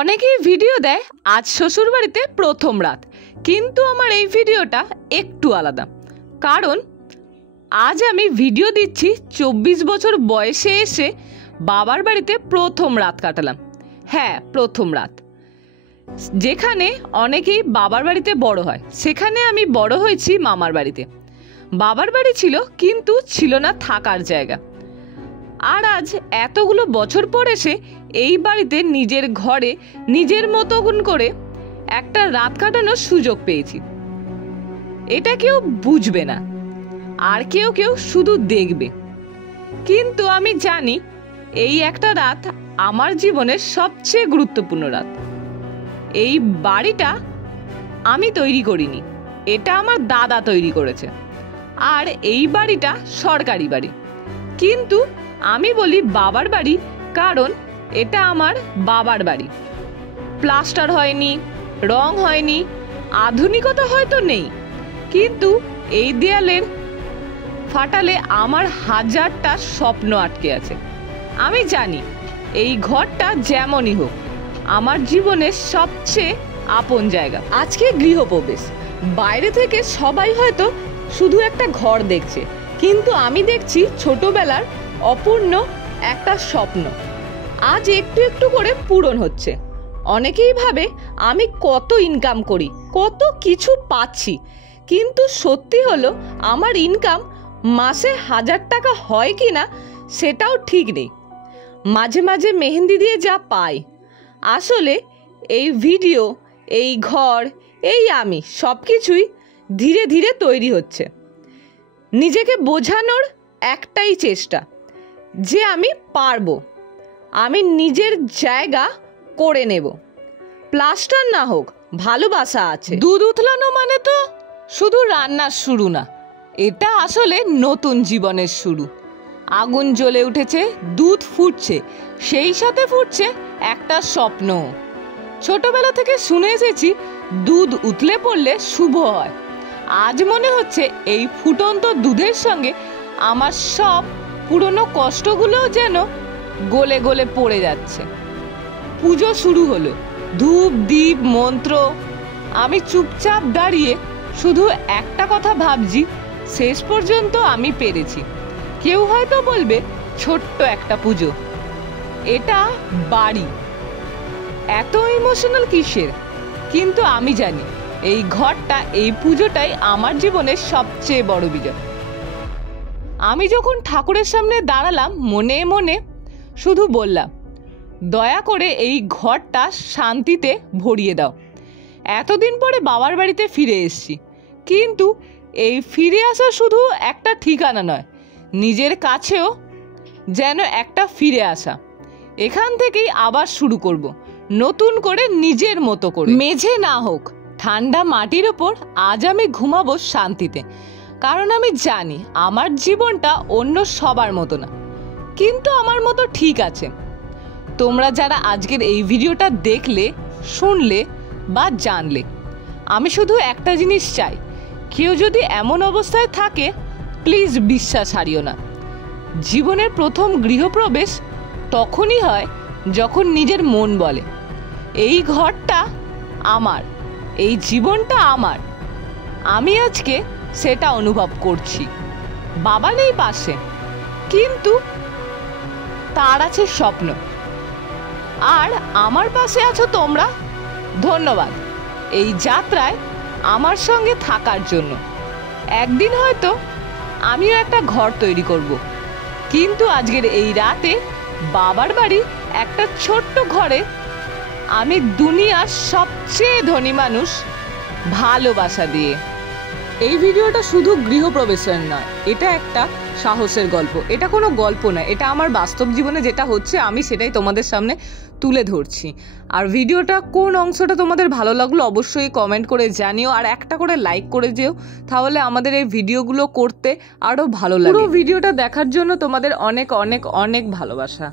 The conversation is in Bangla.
অনেকেই ভিডিও দেয় আজ শ্বশুর বাড়িতে প্রথম রাত, কিন্তু আমার এই ভিডিওটা একটু আলাদা। কারণ আজ আমি ভিডিও দিচ্ছি 24 বছর বয়সে এসে বাবার বাড়িতে প্রথম রাত কাটালাম। হ্যাঁ, প্রথম রাত। যেখানে অনেকেই বাবার বাড়িতে বড় হয়, সেখানে আমি বড় হয়েছি মামার বাড়িতে। বাবার বাড়ি ছিল, কিন্তু ছিল না থাকার জায়গা। আর আজ এতগুলো বছর পর এসে এই বাড়িতে নিজের ঘরে নিজের মতন করে একটা রাত কাটানোর সুযোগ পেয়েছি। এটা কেউ বুঝবে না, আর কেউ কেউ শুধু দেখবে। কিন্তু আমি জানি এই একটা রাত আমার জীবনের সবচেয়ে গুরুত্বপূর্ণ রাত। এই বাড়িটা আমি তৈরি করিনি, এটা আমার দাদা তৈরি করেছে। আর এই বাড়িটা সরকারি বাড়ি, কিন্তু আমি বলি বাবার বাড়ি, কারণ এটা আমার বাবার বাড়ি। প্লাস্টার হয়নি, রং হয়নি, আধুনিকতা হয়তো নেই, কিন্তু এই দেয়ালের ফাটালে আমার হাজারটা স্বপ্ন আটকে আছে। আমি জানি এই ঘরটা যেমনই হোক আমার জীবনের সবচেয়ে আপন জায়গা। আজকে গৃহপ্রবেশ। বাইরে থেকে সবাই হয়তো শুধু একটা ঘর দেখছে, কিন্তু আমি দেখছি ছোটবেলার অপূর্ণ একটা স্বপ্ন আজ একটু একটু করে পূরণ হচ্ছে। অনেকেই ভাবে আমি কত ইনকাম করি, কত কিছু পাচ্ছি, কিন্তু সত্যি হলো আমার ইনকাম মাসে 1000 টাকা হয় কি না সেটাও ঠিক নেই। মাঝে মাঝে মেহেন্দি দিয়ে যা পাই, আসলে এই ভিডিও, এই ঘর, এই আমি সব কিছুই ধীরে ধীরে তৈরি হচ্ছে। নিজেকে বোঝানোর একটাই চেষ্টা যে আমি পারবো, আমি নিজের জায়গা করে নেব। প্লাস্টার না হোক, ভালোবাসা আছে। দুধ উতলানো মানে তো শুধু রান্নার শুরু না, এটা আসলে নতুন জীবনের শুরু। আগুন জ্বলে উঠেছে, দুধ ফুটছে, সেই সাথে ফুটছে একটা স্বপ্ন। ছোটবেলা থেকে শুনে এসেছি দুধ উতলে পড়লে শুভ হয়। আজ মনে হচ্ছে এই ফুটন্ত দুধের সঙ্গে আমার সব পুরনো কষ্টগুলোও যেন গলে গলে পড়ে যাচ্ছে। পুজো শুরু হলো, ধূপ দীপ মন্ত্র। আমি চুপচাপ দাঁড়িয়ে শুধু একটা কথা ভাবছি, শেষ পর্যন্ত আমি পেরেছি। কেউ হয়তো বলবে ছোট্ট একটা পুজো, এটা বাড়ি, এত ইমোশনাল কিসের? কিন্তু আমি জানি এই ঘরটা, এই পুজোটাই আমার জীবনের সবচেয়ে বড় বিজয়। আমি যখন ঠাকুরের সামনে দাঁড়ালাম, মনে মনে শুধু বললাম, দয়া করে এই ঘরটা শান্তিতে ভরিয়ে দাও। এতদিন পরে বাবার বাড়িতে ফিরে এসেছি, কিন্তু এই ফিরে আসা শুধু একটা ঠিকানা নয়, নিজের কাছেও যেন একটা ফিরে আসা। এখান থেকেই আবার শুরু করব, নতুন করে নিজের মতো করে। মেঝে না হোক, ঠান্ডা মাটির ওপর আজ আমি ঘুমাবো শান্তিতে। কারণ আমি জানি আমার জীবনটা অন্য সবার মতো না, কিন্তু আমার মতো ঠিক আছে। তোমরা যারা আজকের এই ভিডিওটা দেখলে, শুনলে বা জানলে, আমি শুধু একটা জিনিস চাই, কেউ যদি এমন অবস্থায় থাকে প্লিজ বিশ্বাস হারিও না। জীবনের প্রথম গৃহপ্রবেশ তখনই হয় যখন নিজের মন বলে এই ঘরটা আমার, এই জীবনটা আমার। আমি আজকে সেটা অনুভব করছি। বাবা নেই পাশে, কিন্তু তার আছে স্বপ্ন, আর আমার পাশে আছো তোমরা। ধন্যবাদ এই যাত্রায় আমার সঙ্গে থাকার জন্য। একদিন হয়তো আমিও একটা ঘর তৈরি করব, কিন্তু আজকের এই রাতে বাবার বাড়ি একটা ছোট্ট ঘরে আমি দুনিয়ার সবচেয়ে ধনী মানুষ ভালোবাসা দিয়ে। এই ভিডিওটা শুধু গৃহপ্রবেশের নয়, এটা একটা সাহসের গল্প। এটা কোনো গল্প নয়, এটা আমার বাস্তব জীবনে যেটা হচ্ছে আমি সেটাই তোমাদের সামনে তুলে ধরছি। আর ভিডিওটা কোন অংশটা তোমাদের ভালো লাগলো অবশ্যই কমেন্ট করে জানিও, আর একটা করে লাইক করে যেও, তাহলে আমাদের এই ভিডিওগুলো করতে আরও ভালো লাগে। পুরো ভিডিওটা দেখার জন্য তোমাদের অনেক অনেক অনেক ভালোবাসা।